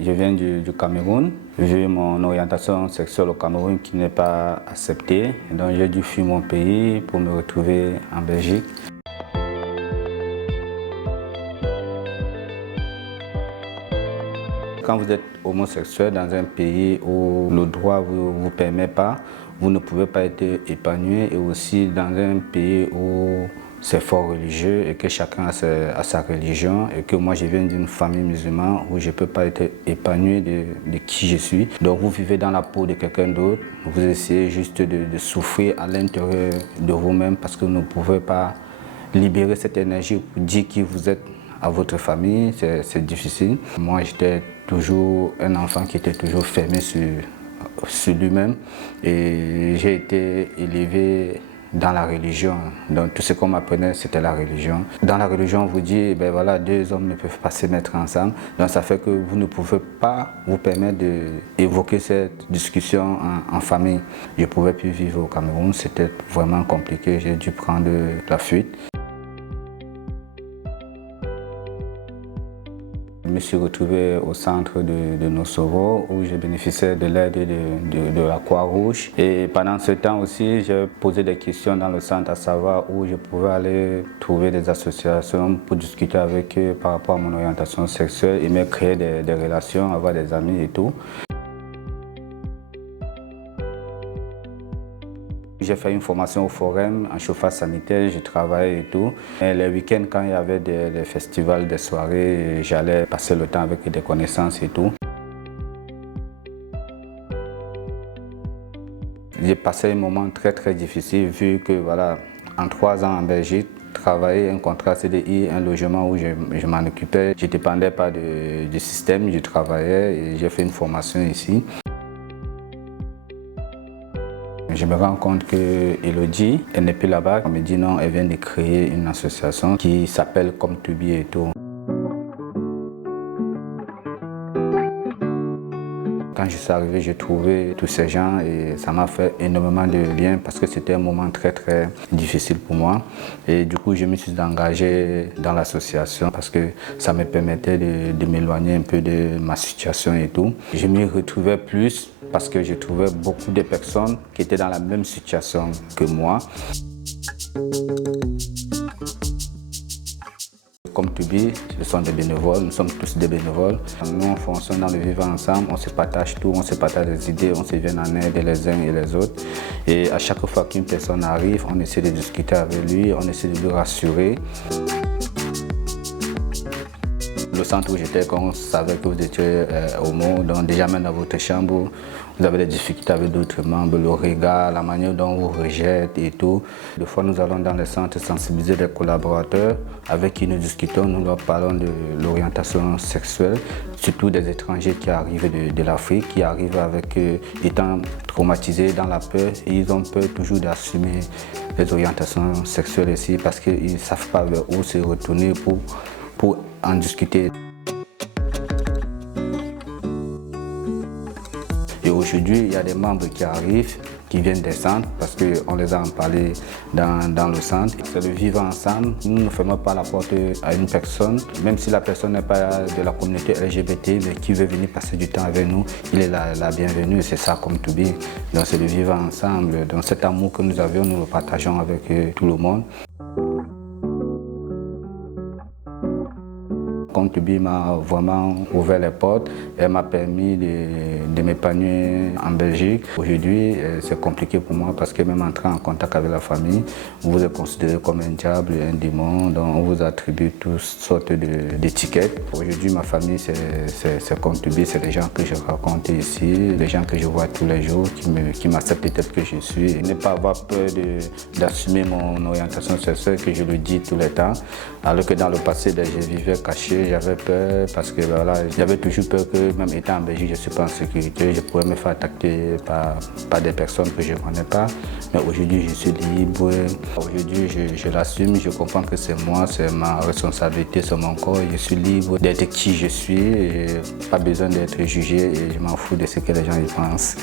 je viens du Cameroun. Vu mon orientation sexuelle au Cameroun qui n'est pas acceptée, donc j'ai dû fuir mon pays pour me retrouver en Belgique. Quand vous êtes homosexuel dans un pays où le droit ne vous permet pas, vous ne pouvez pas être épanoui, et aussi dans un pays où c'est fort religieux et que chacun a sa religion, et que moi je viens d'une famille musulmane où je ne peux pas être épanoui de qui je suis. Donc vous vivez dans la peau de quelqu'un d'autre, vous essayez juste de souffrir à l'intérieur de vous-même parce que vous ne pouvez pas libérer cette énergie pour dire qui vous êtes à votre famille, c'est difficile. Moi j'étais toujours un enfant qui était toujours fermé sur lui-même, et j'ai été élevé dans la religion. Donc tout ce qu'on m'apprenait, c'était la religion. Dans la religion, on vous dit, ben voilà, deux hommes ne peuvent pas se mettre ensemble. Donc ça fait que vous ne pouvez pas vous permettre d'évoquer cette discussion en famille. Je ne pouvais plus vivre au Cameroun, c'était vraiment compliqué. J'ai dû prendre la fuite. Je me suis retrouvé au centre de Nosoro où je bénéficiais de l'aide de la Croix-Rouge. Et pendant ce temps aussi, j'ai posé des questions dans le centre, à savoir où je pouvais aller trouver des associations pour discuter avec eux par rapport à mon orientation sexuelle et me créer des relations, avoir des amis et tout. J'ai fait une formation au Forum en chauffage sanitaire, je travaillais et tout. Et les week-ends, quand il y avait des festivals, des soirées, j'allais passer le temps avec des connaissances et tout. J'ai passé un moment très difficile vu que voilà, en 3 ans en Belgique, travailler, un contrat CDI, un logement où je m'en occupais. Je ne dépendais pas du système, je travaillais et j'ai fait une formation ici. Je me rends compte que Elodie, elle n'est plus là-bas. Elle me dit non, elle vient de créer une association qui s'appelle Comme Tubi et tout. Quand je suis arrivé, j'ai trouvé tous ces gens et ça m'a fait énormément de liens parce que c'était un moment très difficile pour moi. Et du coup, je me suis engagé dans l'association parce que ça me permettait de m'éloigner un peu de ma situation et tout. Je m'y retrouvais plus parce que je trouvais beaucoup de personnes qui étaient dans la même situation que moi. Comme Tubi, ce sont des bénévoles, nous sommes tous des bénévoles. Nous, on fonctionne dans le vivre ensemble, on se partage tout, on se partage des idées, on se vient en aide les uns et les autres. Et à chaque fois qu'une personne arrive, on essaie de discuter avec lui, on essaie de le rassurer. Le centre où j'étais, quand on savait que vous étiez homo, donc déjà même dans votre chambre, vous avez des difficultés avec d'autres membres, le regard, la manière dont on vous rejette et tout. Des fois, nous allons dans les centres sensibiliser des collaborateurs avec qui nous discutons, nous leur parlons de l'orientation sexuelle, surtout des étrangers qui arrivent de l'Afrique, qui arrivent avec, étant traumatisés dans la peur, et ils ont peur toujours d'assumer les orientations sexuelles ici parce qu'ils ne savent pas vers où se retourner pour en discuter. Et aujourd'hui, il y a des membres qui arrivent, qui viennent des centres parce qu'on les a en parlé dans le centre. C'est le vivre ensemble. Nous ne fermons pas la porte à une personne, même si la personne n'est pas de la communauté LGBT, mais qui veut venir passer du temps avec nous, il est la bienvenue. C'est ça Comme Tubi. Donc c'est le vivre ensemble. Donc cet amour que nous avions, nous le partageons avec tout le monde. Comme Tubi m'a vraiment ouvert les portes et m'a permis de m'épanouir en Belgique. Aujourd'hui, c'est compliqué pour moi parce que même entrer en contact avec la famille, on vous est considéré comme un diable, un démon, donc on vous attribue toutes sortes d'étiquettes. Aujourd'hui, ma famille, c'est Comme Tubi, c'est les gens que je rencontre ici, les gens que je vois tous les jours, qui m'acceptent tel que je suis. Et ne pas avoir peur d'assumer mon orientation sexuelle, que je le dis tout le temps, alors que dans le passé, je vivais caché. J'avais peur parce que voilà, j'avais toujours peur que même étant en Belgique, je ne suis pas en sécurité, je pourrais me faire attaquer par des personnes que je ne connais pas. Mais aujourd'hui, je suis libre. Aujourd'hui, je l'assume, je comprends que c'est moi, c'est ma responsabilité, c'est mon corps. Je suis libre d'être qui je suis. Pas besoin d'être jugé et je m'en fous de ce que les gens y pensent.